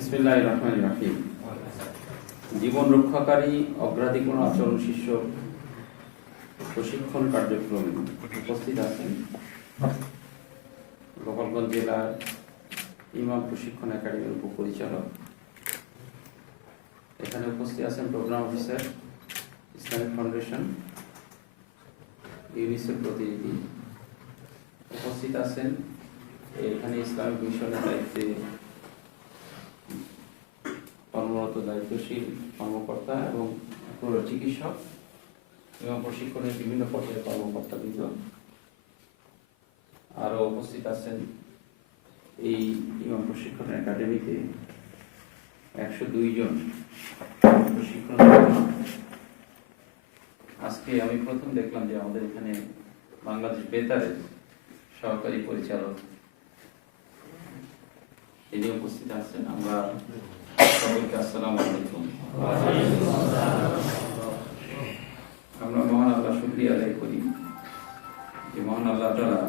বিসমিল্লাহির রহমানির রহিম। জীবন রক্ষাকারী অগ্রাধিকার আচরণ শীর্ষক প্রশিক্ষণ কার্যক্রমে উপস্থিত আছেন গোপালগঞ্জ জেলার ইমাম প্রশিক্ষণ একাডেমির উপপরিচালক। এখানে উপস্থিত আছেন program officer, Islamic foundation, UNICEF প্রতিনিধি। উপস্থিত আছেন এখানে ইসলামিক মিশনের দায়িত্বে কর্মরত দায়িত্বশীল কর্মকর্তা এবং চিকিৎসক এবং প্রশিক্ষণের বিভিন্ন পর্যায়ের কর্মকর্তাবৃন্দ। আরও উপস্থিত আছেন এই ইমাম প্রশিক্ষণ একাডেমিতে 102 জন প্রশিক্ষণ। আজকে আমি প্রথম দেখলাম যে আমাদের এখানে বাংলাদেশ বেতারের সহকারী পরিচালক তিনি উপস্থিত আছেন। আমরা সবাইকে আসসালামু আলাইকুম। আমরা মহান আল্লাহ শুকরিয়া আদায় করি যে মহান আল্লাহ তাআলা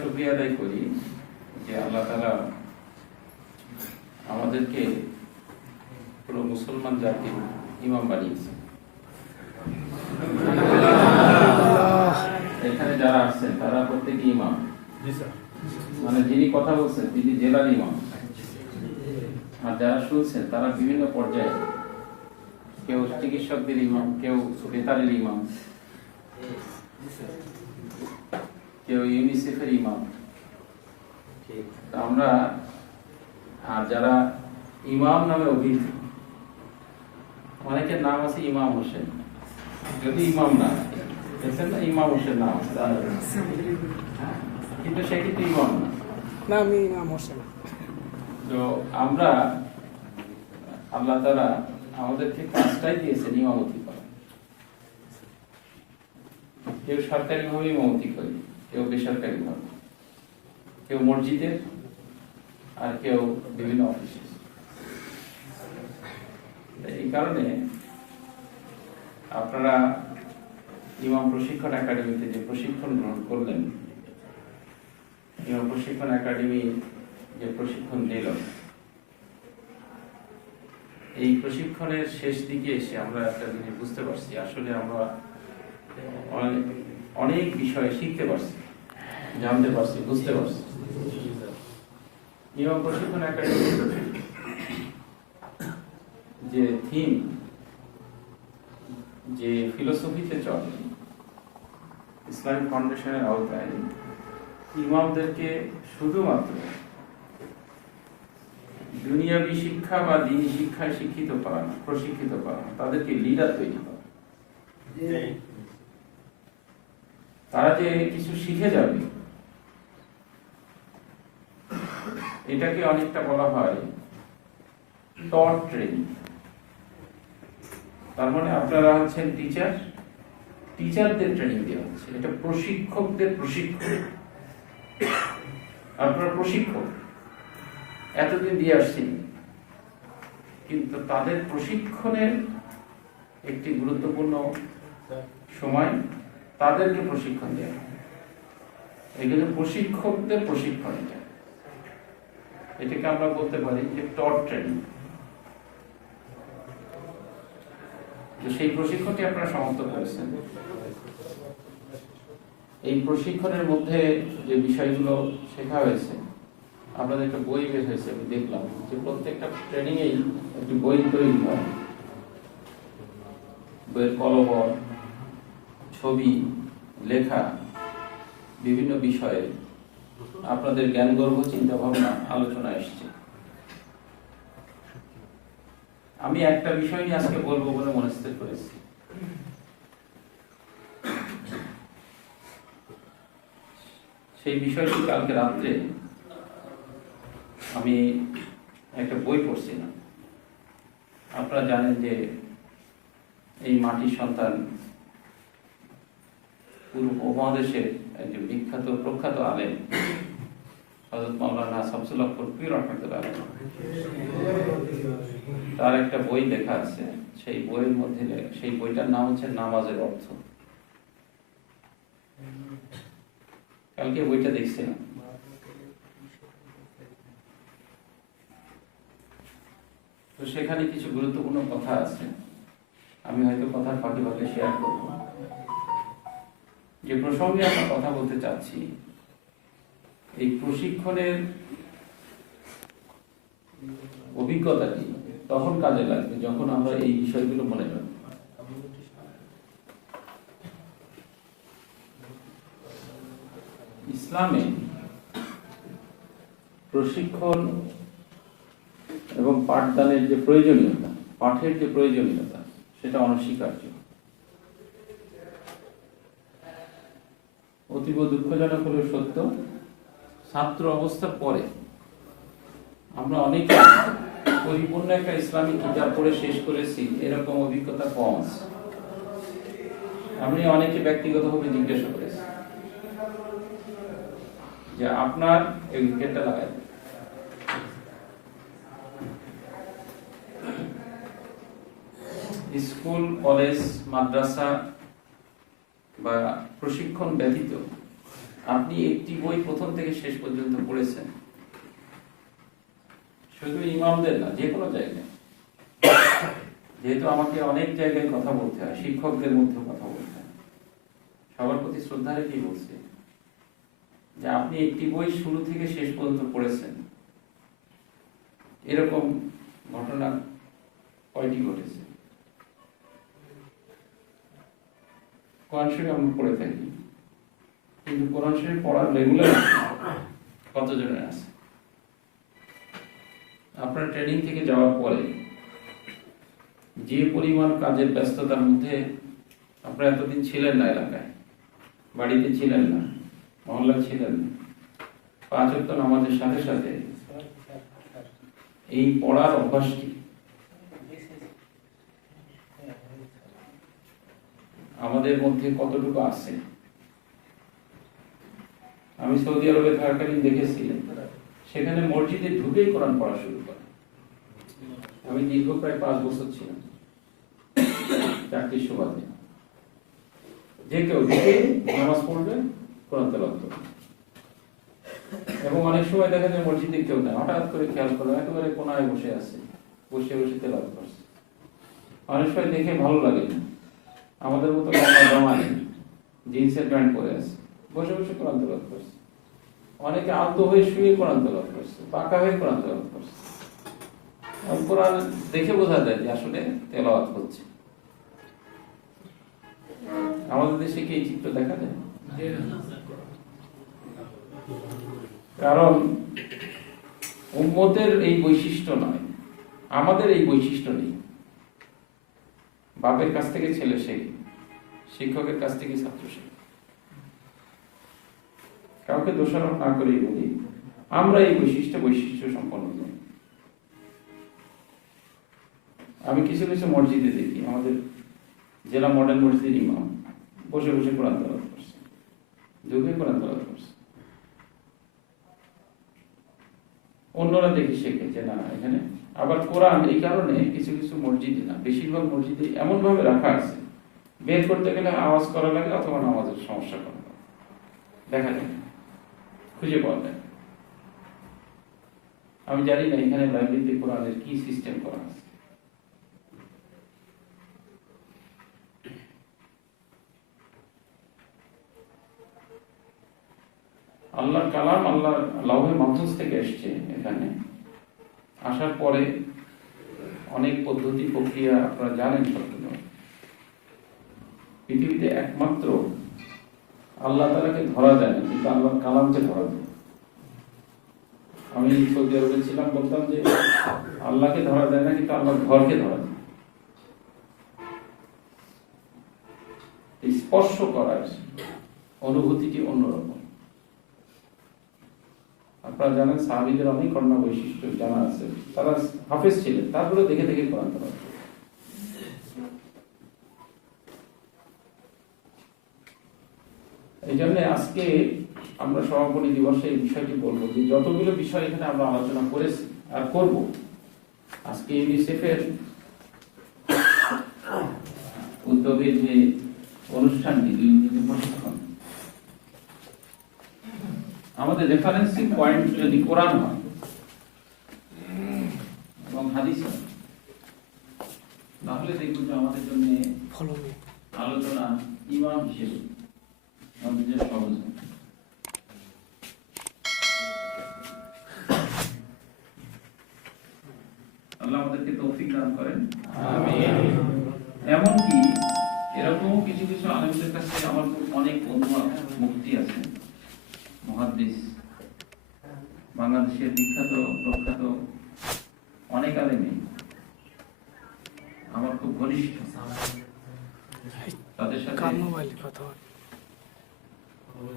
শুকরিয়া আদায় করি যে আল্লাহ তাআলা আমাদেরকে পুরো মুসলমান জাতির ইমাম বানিয়েছে। এখানে যারা আসছেন তারা প্রত্যেকে ইমাম, মানে যিনি কথা বলছেন তিনি জেলার ইমাম, আর যারা শুনছেন তারা বিভিন্ন পর্যায়ে, কেউ চিকিৎসকদের ইমাম, কেউ বেতারের ইমাম, কেউ ইউনিসেফের ইমাম। আমরা আর যারা ইমাম নামে অভিহিত, অনেকের নাম আছে ইমাম হোসেন, যদি ইমাম না দেখছেন না, ইমাম হোসেন নাম আছে, কিন্তু সে কিন্তু ইমাম না, আমি ইমাম হোসেন। তো আমরা আল্লাহ তাআলা আমাদেরকে কাজটাই দিয়েছেন ইমামতি করা। কেউ সরকারি ভাবে ইমামতি করে, কেউ বেসরকারি ভাবে, কেউ মসজিদের, আর কেউ বিভিন্ন অফিসে। এই কারণে আপনারা ইমাম প্রশিক্ষণ একাডেমিতে যে প্রশিক্ষণ গ্রহণ করলেন, ইমাম প্রশিক্ষণ একাডেমি যে প্রশিক্ষণ দিল, এই প্রশিক্ষণের শেষ দিকে এসে আমরা একটা জিনিস বুঝতে পারছি, আসলে আমরা অনেক বিষয় শিখতে পারছি, জানতে পারছি, বুঝতে পারছি। ইমাম প্রশিক্ষণ একাডেমি যে থিম, যে ফিলোসফিতে চলে, ইসলামিক ফাউন্ডেশনের আওতায় ইমামদেরকে শুধুমাত্র দুনিয়াবী শিক্ষা বা দ্বীনি শিক্ষায় শিক্ষিত করা না, প্রশিক্ষিত করা না, তাদেরকে লিডার তৈরি করা। তারা যে কিছু শিখে যাবে, এটাকে অনেকটা বলা হয় টট ট্রেনিং। তার মানে আপনারা হচ্ছেন টিচার, টিচারদের ট্রেনিং দেওয়া হচ্ছে, এটা প্রশিক্ষকদের প্রশিক্ষণ। আপনারা প্রশিক্ষক এতদিন দিয়ে আসছেন, কিন্তু তাদের প্রশিক্ষণের একটি গুরুত্বপূর্ণ সময় তাদেরকে প্রশিক্ষণ দেওয়া হয়। এগুলো প্রশিক্ষকদের প্রশিক্ষণ, এটাকে আমরা বলতে পারি যে টট ট্রেনিং। সেই প্রশিক্ষণটি আপনারা সমাপ্ত করেছেন। এই প্রশিক্ষণের মধ্যে যে বিষয়গুলো শেখা হয়েছে, আপনাদের একটা বই বের হয়েছে, আমি দেখলাম যে প্রত্যেকটা ট্রেনিং এই একটি বই তৈরি হয়। বইয়ের কলম, ছবি, লেখা, বিভিন্ন বিষয়ে আপনাদের জ্ঞানগর্ভ চিন্তা ভাবনা আলোচনা এসছে। আমি একটা বিষয় নিয়ে আজকে বলবো বলে মনস্থির করেছি। সেই বিষয়টি কালকে রাত্রে আমি একটা বই পড়ছিলাম। আপনারা জানেন যে এই মাটির সন্তান, পুরো উপমহাদেশের একজন বিখ্যাত প্রখ্যাত আলেম হযরত মাওলানা শামসুল হক ফরকি রাহমাতুল্লাহ আলাইহি, তার একটা বই লেখা আছে। সেই বইয়ের মধ্যে, সেই বইটার নাম হচ্ছে নামাজের অর্থ। কালকে বইটা দেখছিলাম। তো সেখানে কিছু গুরুত্বপূর্ণ কথা আছে, আমি হয়তো কথার ফাঁকে ফাঁকে শেয়ার করব। যে প্রসঙ্গে আমরা কথা বলতে চাচ্ছি, এই প্রশিক্ষণের অভিজ্ঞতাটি তখন কাজে লাগবে যখন আমরা এই বিষয়গুলো মনে রাখব। ইসলামে প্রশিক্ষণ এবং পাঠদানের যে প্রয়োজনীয়তা, পাঠের যে প্রয়োজনীয়তা, সেটা অনস্বীকার্য। অতীব দুঃখজনক হলেও সত্য, ছাত্র অবস্থার পরে আমরা অনেকে পরিপূর্ণ একটা ইসলামিক কিতাব পড়ে শেষ করেছি এরকম অভিজ্ঞতা কম আছে। আমি অনেকে ব্যক্তিগতভাবে জিজ্ঞাসা করেছি যে আপনার এই উইকেটটা লাগাই, স্কুল, কলেজ, মাদ্রাসা বা প্রশিক্ষণ ব্যতীত আপনি একটি বই প্রথম থেকে শেষ পর্যন্ত পড়েছেন? শুধু ইমামদের না, যে কোনো জায়গায়, যেহেতু আমাকে অনেক জায়গায় কথা বলতে হয়, শিক্ষকদের মধ্যে কথা বলতে হয়, সবার প্রতি শ্রদ্ধা রেখেই বলছি যে আপনি একটি বই শুরু থেকে শেষ পর্যন্ত পড়েছেন, এরকম ঘটনা কয়টি ঘটেছে? কোরআন শরীফ আমরা পড়ে থাকি, কিন্তু কোরআন শরীফ পড়ার রেগুলার কতজনের আছে? আপনার ট্রেনিং থেকে যাওয়ার পরে যে পরিমাণ কাজের ব্যস্ততার মধ্যে আপনারা এতদিন ছিলেন না, এলাকায়, বাড়িতে ছিলেন না, মহল্লা ছিলেন না, 5 ওয়াক্ত নামাজের সাথে সাথে এই পড়ার অভ্যাসটি আমাদের মধ্যে কতটুকু আছে? আমি সৌদি আরবে থাকাকালীন দেখেছি, সেখানে মসজিদে ঢুকেই কোরআন পড়া শুরু করে। আমি দীর্ঘ প্রায় 5 বছর ছিলাম 4টি সুবাদে। যে কেউ ঢুকে নামাজ পড়বে, কোরআন তেলাওয়াত করবে। এবং অনেক সময় দেখা যায় মসজিদে কেউ নেই, হঠাৎ করে খেয়াল করলো একেবারে কোনায় বসে আছে, বসে বসে তেলাওয়াত করছে। অনেক সময় দেখে ভালো লাগে না, আমাদের মতো জামা নেই, জিন্সের প্যান্ট পরে আছে, বসে বসে কোরআন তেলাওয়াত করছে। অনেকে আলতো হয়ে শুয়ে কোরআন তেলাওয়াত করছে, পাকা হয়ে কোরআন তেলাওয়াত করছে। কোরআন দেখে বোঝা যায় যে আসলে তেলাওয়াত হচ্ছে। আমাদের দেশে কি এই চিত্র দেখা যায়? কারণ উম্মতের এই বৈশিষ্ট্য নয়, আমাদের এই বৈশিষ্ট্য নেই। বাপের কাছ থেকে ছেলে শেখে, শিক্ষকের কাছ থেকে ছাত্র শেখে। কাউকে দোষারোপ না করেই বলি, আমরা এই বৈশিষ্ট্য সম্পন্ন নই। আমি কিছু কিছু মসজিদে দেখি, আমাদের জেলা মডেল মসজিদ ইমাম বসে বসে কোরআন তেলাওয়াত করছে, ঢুকে কোরআন তেলাওয়াত করছে। অন্যরা দেখি শেখে যে না এখানে। আবার কোরআন এই কারণে কিছু কিছু মসজিদে না, বেশিরভাগ মসজিদে এমন ভাবে রাখা আছে, বের করতে গেলে আওয়াজ করা লাগে অথবা নামাজের সমস্যা করা লাগে, দেখা যায়, খুঁজে পাওয়া যায়। আমি জানি না এখানে লাইব্রেরিতে কোরআনের কি সিস্টেম করা আছে। আল্লাহর কালাম আল্লাহর লাউহে মাহফুজ থেকে এসছে। এখানে আসার পরে অনেক পদ্ধতি প্রক্রিয়া আপনারা জানেন। সবগুলো পৃথিবীতে একমাত্র আল্লাহ তাআলাকে ধরা যায় না, কিন্তু আল্লাহর কালামকে ধরা যায়। আমি সৌদি আরবে ছিলাম, বলতাম যে আল্লাহকে ধরা যায় না, কিন্তু আল্লাহর ঘরকে ধরা যায়। স্পর্শ করার অনুভূতিটি অন্যরকম। আপনারা জানেন সাহাবীদের অনেক অন্য বৈশিষ্ট্য জানা আছে, তারা হাফেজ ছিলেন, তারপরে দেখে দেখে কোরআন তেলাওয়াত করতেন। এই জন্য আজকে আমরা সমাপনী দিবসে এই বিষয়টি বলবো যে যতগুলো বিষয় এখানে আমরা আলোচনা করেছি আর করব, আজকে ইউনিসেফের উদ্যোগে যে অনুষ্ঠানটি 2 দিনের প্রশিক্ষণ, আমাদের রেফারেন্সিং পয়েন্ট যদি কোরআন হয় এবং হাদিস হয়, তাহলে দেখুন যে আমাদের জন্য আলোচনা ইমাম হিসেবে আমাদের যে সহজ হয়। আল্লাহ আমাদেরকে তৌফিক দান করেন, আমিন। এমনকি এরকম কিছু কিছু আলেমদের কাছে আমার অনেক বন্ধু মুফতি আছে, মুহাদ্দিস, বাংলাদেশের বিখ্যাত প্রখ্যাত অনেক আলেমই আমার খুব ঘনিষ্ঠ। তাদের সাথে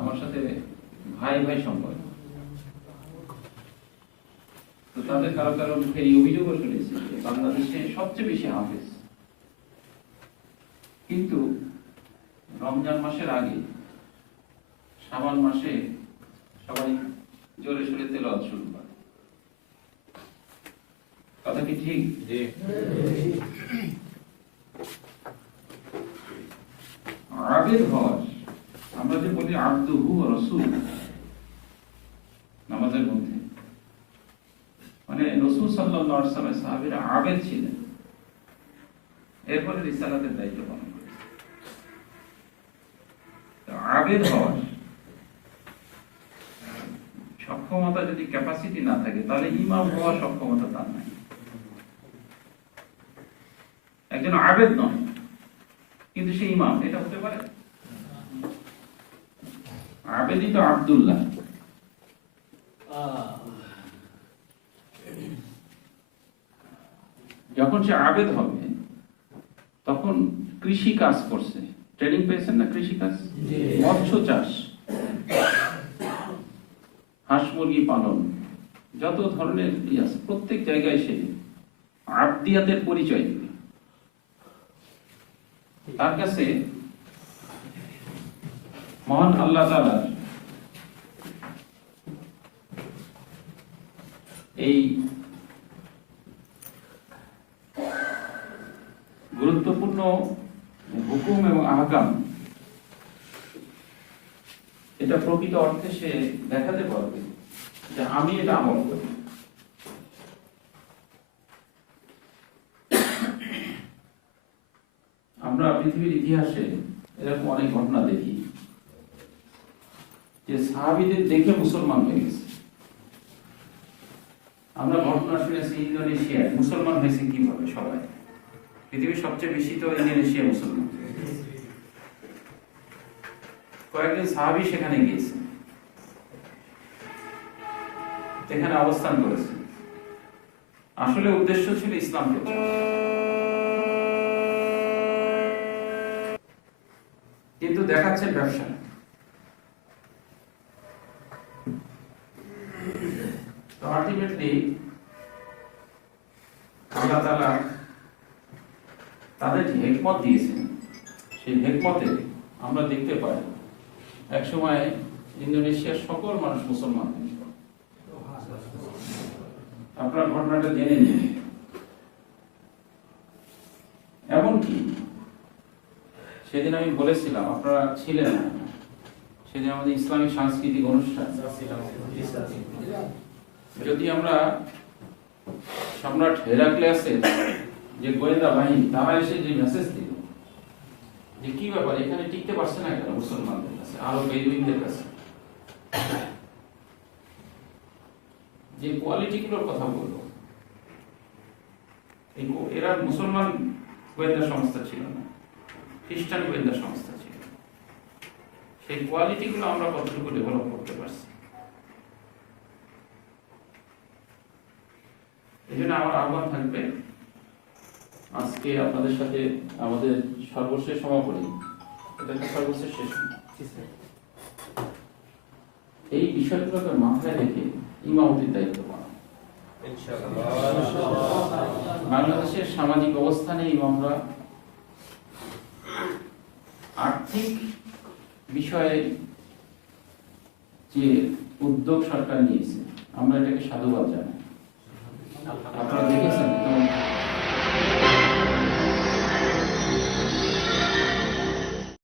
আমার সাথে ভাই ভাই সম্পর্ক। তো তাদের কারো কারো মুখে এই অভিযোগও শুনেছি যে বাংলাদেশে সবচেয়ে বেশি হাফেজ, কিন্তু রমজান মাসের আগে শাবান মাসে সবাই জোরে সোরে তেলাওয়াত শুরু করে। কথা কি ঠিক? আবেদ হওয়ার, আমরা যে বলি আব্দুহু ওয়া রাসূল নামাজের মধ্যে, মানে রাসূল সাল্লাল্লাহু আলাইহি ওয়াসাল্লাম সাহাবীরা আবেদ ছিলেন, এরপরে রিসালাতের দায়িত্ব পালন করেছেন। আবেদ হওয়ার সক্ষমতা যদি ক্যাপাসিটি না থাকে, তাহলে ইমাম হওয়ার সক্ষমতা তার নাই। একজন আবেদ নয় কিন্তু সে ইমাম, এটা হতে পারে? আবেদই তো আব্দুল্লাহ। যখন সে আবেদ হবে তখন কৃষি কাজ করছে, ট্রেনিং পেয়েছেন না? কৃষি কাজ, মৎস্য চাষ, হাঁস মুরগি পালন, যত ধরনের আছে প্রত্যেক জায়গায় সে আবদিয়াতের পরিচয় দিবে। তার কাছে মহান আল্লাহ তাআলা এই গুরুত্বপূর্ণ হুকুম এবং আহকাম, এটা প্রকৃত অর্থে সে দেখাতে পারবে যে আমি এটা আমল করি। আমরা পৃথিবীর ইতিহাসে এরকম অনেক ঘটনা দেখি যে সাহাবীদের দেখে মুসলমান হয়ে গেছে। আমরা ঘটনা শুনেছি ইন্দোনেশিয়ায় মুসলমান হয়েছে কিভাবে সবাই, পৃথিবীর সবচেয়ে বেশি তো ইন্দোনেশিয়া মুসলমান। কয়েকজন সাহাবী সেখানে গিয়েছে, সেখানে অবস্থান করেছে, আসলে উদ্দেশ্য ছিল ইসলাম প্রচার, কিন্তু দেখাচ্ছে ব্যবসা। তো আলটিমেটলি আল্লাহ তাআলা তাদের যে হিকমত দিয়েছেন, সেই হিকমতে আমরা দেখতে পাই এক সময় ইন্দোনেশিয়ার সকল মানুষ মুসলমান হয়েছিল। আপনার ঘটনাটা জেনে নিন। এমনকি সেদিন আমি বলেছিলাম, আপনারা ছিলেন না, সেদিন আমাদের ইসলামিক সাংস্কৃতিক অনুষ্ঠান। যদি আমরা সম্রাট হেরাক্লিয়াসের যে গোয়েন্দা বাহিনী, তারা এসে যে মেসেজ দিল যে কি ব্যাপার এখানে টিকতে পারছে না কেন মুসলমানদের কাছে, আরো বেদুইনদের কাছে, যে কোয়ালিটিগুলোর কথা বললো, এরা মুসলমান গোয়েন্দা সংস্থা ছিল না, খ্রিস্টান গোয়েন্দা সংস্থা ছিল। সেই কোয়ালিটিগুলো আমরা কতটুকু ডেভেলপ করতে পারছি। এই জন্য আমার আহ্বান থাকবে, আজকে আপনাদের সাথে আমাদের সর্বশেষ সমাপনী, এটা একটা সর্বশেষ শেষ, এই বিষয়গুলোকে মাথায় রেখে ইমামতির দায়িত্ব পালন। বাংলাদেশের সামাজিক অবস্থানে ইমামরা আর্থিক বিষয়ে যে উদ্যোগ সরকার নিয়েছে, আমরা এটাকে সাধুবাদ জানাই। আপনারা দেখেছেন